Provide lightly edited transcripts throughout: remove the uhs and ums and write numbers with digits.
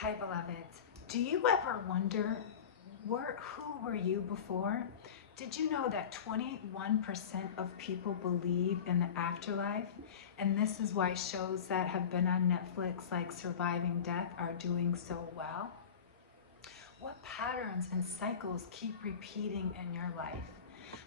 Hi, beloveds. Do you ever wonder who were you before? Did you know that 21% of people believe in the afterlife? And this is why shows that have been on Netflix like Surviving Death are doing so well. What patterns and cycles keep repeating in your life?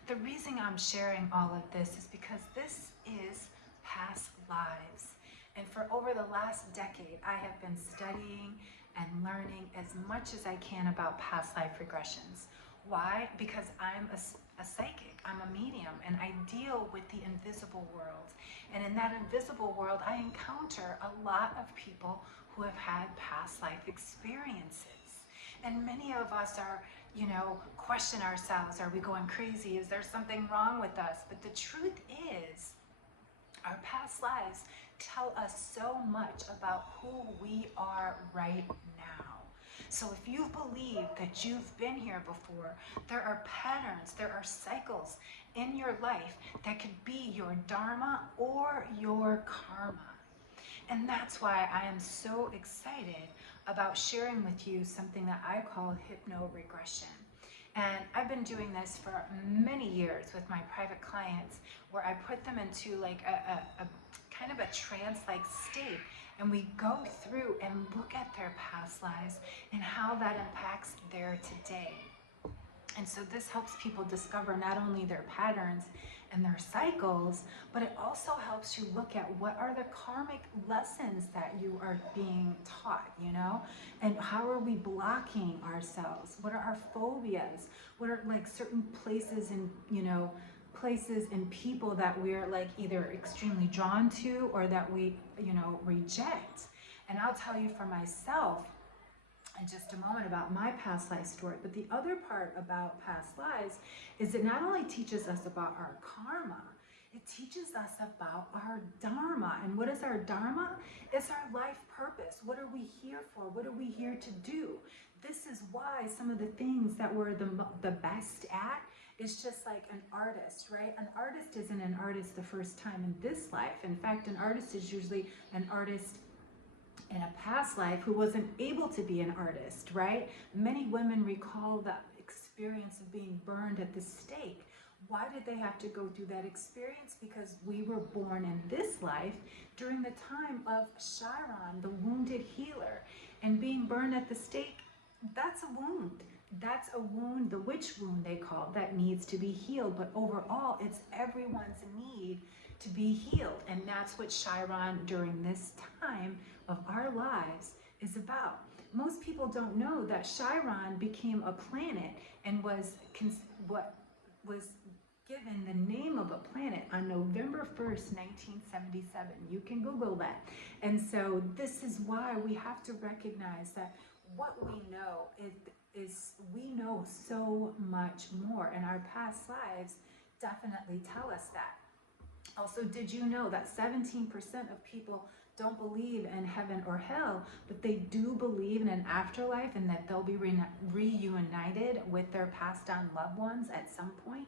The reason I'm sharing all of this is because this is past lives. And for over the last decade, I have been studying and learning as much as I can about past life regressions. Why? Because I'm a psychic, I'm a medium, and I deal with the invisible world. And in that invisible world, I encounter a lot of people who have had past life experiences. And many of us are, question ourselves. Are we going crazy? Is there something wrong with us? But the truth is, our past lives tell us so much about who we are right now. So if you believe that you've been here before, there are patterns, there are cycles in your life that could be your dharma or your karma. And that's why I am so excited about sharing with you something that I call hypno-regression. And I've been doing this for many years with my private clients, where I put them into like a kind of a trance-like state, and we go through and look at their past lives and how that impacts their today. And so this helps people discover not only their patterns and their cycles, but it also helps you look at what are the karmic lessons that you are being taught, and how are we blocking ourselves? What are our phobias? What are like certain places and, places and people that we're like either extremely drawn to or that we, reject. And I'll tell you for myself, in just a moment about my past life story. But the other part about past lives is it not only teaches us about our karma, it teaches us about our dharma. And what is our dharma? It's our life purpose. What are we here for? What are we here to do? This is why some of the things that we're the best at is just like an artist, right? An artist isn't an artist the first time in this life. In fact, an artist is usually an artist in a past life who wasn't able to be an artist, right? Many women recall the experience of being burned at the stake. Why did they have to go through that experience? Because we were born in this life during the time of Chiron, the wounded healer. And being burned at the stake, that's a wound. That's a wound, the witch wound they call, that needs to be healed. But overall, it's everyone's need to be healed. And that's what Chiron during this time of our lives is about. Most people don't know that Chiron became a planet and was what was given the name of a planet on November 1st, 1977. You can Google that. And so this is why we have to recognize that what we know is we know so much more, and our past lives definitely tell us that. Also, did you know that 17% of people don't believe in heaven or hell, but they do believe in an afterlife and that they'll be reunited with their passed on loved ones at some point?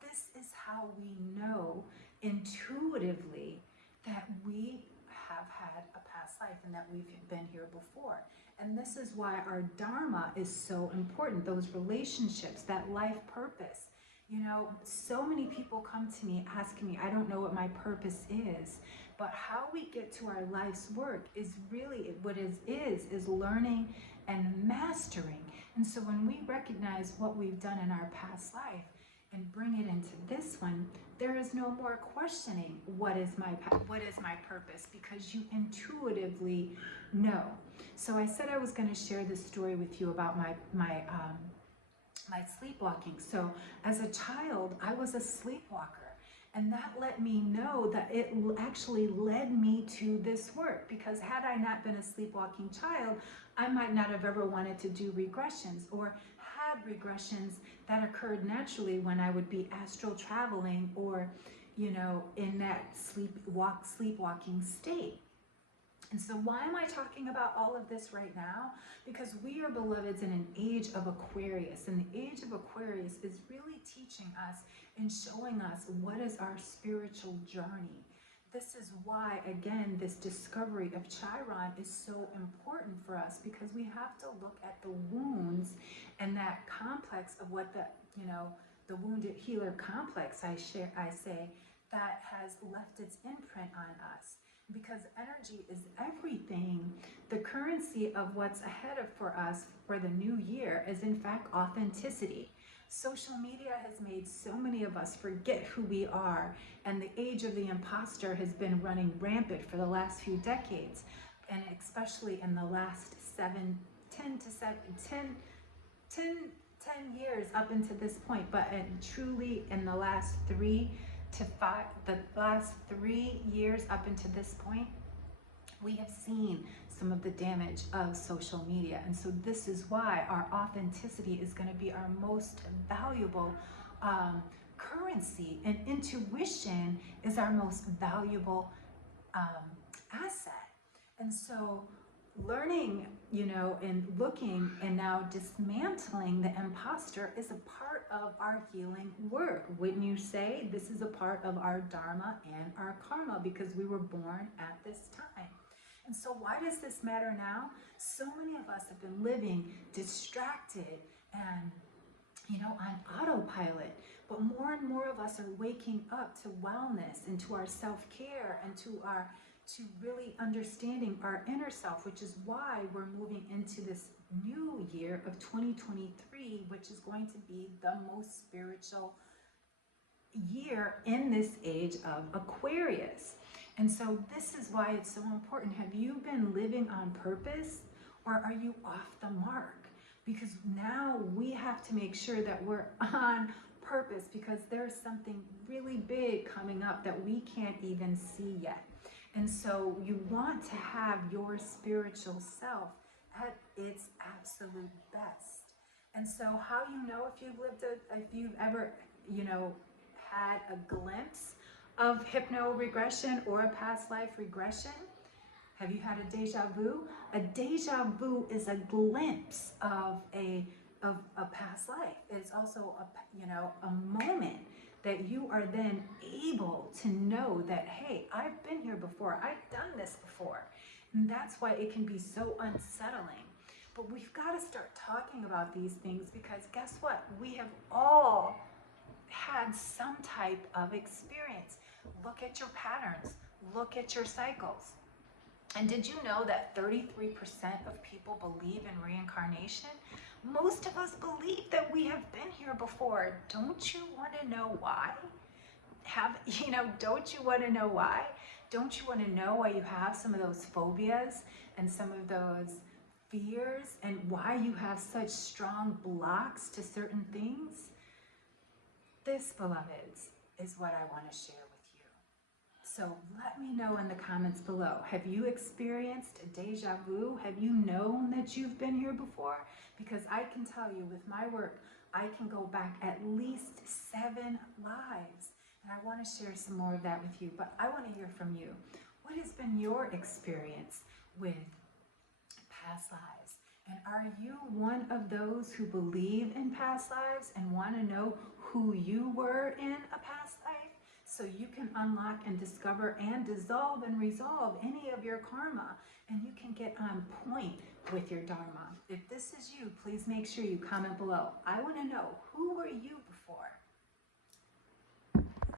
This is how we know intuitively that we have had a past life and that we've been here before. And this is why our dharma is so important, those relationships, that life purpose. So many people come to me asking me, I don't know what my purpose is, but how we get to our life's work is really what is learning and mastering. And so when we recognize what we've done in our past life and bring it into this one, there is no more questioning what is my purpose, because you intuitively know. So I said I was going to share this story with you about my sleepwalking. So as a child, I was a sleepwalker. And that let me know that it actually led me to this work, because had I not been a sleepwalking child, I might not have ever wanted to do regressions, or had regressions that occurred naturally when I would be astral traveling or, in that sleepwalking state. And so why am I talking about all of this right now? Because we are beloveds in an age of Aquarius. And the age of Aquarius is really teaching us and showing us what is our spiritual journey. this is why, again, this discovery of Chiron is so important for us, because we have to look at the wounds and that complex of what the wounded healer complex, I say, that has left its imprint on us. Because energy is everything. The currency of what's ahead for us for the new year is, in fact, authenticity. Social media has made so many of us forget who we are, and the age of the imposter has been running rampant for the last few decades, and especially in the last 10 years up into this point, but truly in the last 3 years up into this point, we have seen some of the damage of social media. And so this is why our authenticity is going to be our most valuable currency, and intuition is our most valuable asset. And so learning, and looking and now dismantling the imposter is a part of our healing work. Wouldn't you say? This is a part of our dharma and our karma, because we were born at this time. And so why does this matter now? So many of us have been living distracted and, on autopilot. But more and more of us are waking up to wellness and to our self-care and to really understanding our inner self, which is why we're moving into this new year of 2023, which is going to be the most spiritual year in this age of Aquarius. And so this is why it's so important. Have you been living on purpose, or are you off the mark? Because now we have to make sure that we're on purpose, because there's something really big coming up that we can't even see yet. And so you want to have your spiritual self at its absolute best. And so how you know if you've ever, had a glimpse of hypno-regression or a past life regression? Have you had a deja vu? A deja vu is a glimpse of a past life. It's also a moment that you are then able to know that, hey, I've been here before, I've done this before. And that's why it can be so unsettling. But we've got to start talking about these things, because guess what? We have all had some type of experience. Look at your patterns, look at your cycles. And did you know that 33% of people believe in reincarnation? Most of us believe that we have been here before. Don't you want to know why? Don't you want to know why? Don't you want to know why you have some of those phobias and some of those fears, and why you have such strong blocks to certain things? This, beloveds, is what I want to share with you. So let me know in the comments below. Have you experienced a deja vu? Have you known that you've been here before? Because I can tell you, with my work, I can go back at least 7 lives. And I want to share some more of that with you, but I want to hear from you. What has been your experience with past lives? And are you one of those who believe in past lives and want to know who you were in a past life, so you can unlock and discover and dissolve and resolve any of your karma, and you can get on point with your dharma? If this is you, please make sure you comment below. I want to know, who were you before?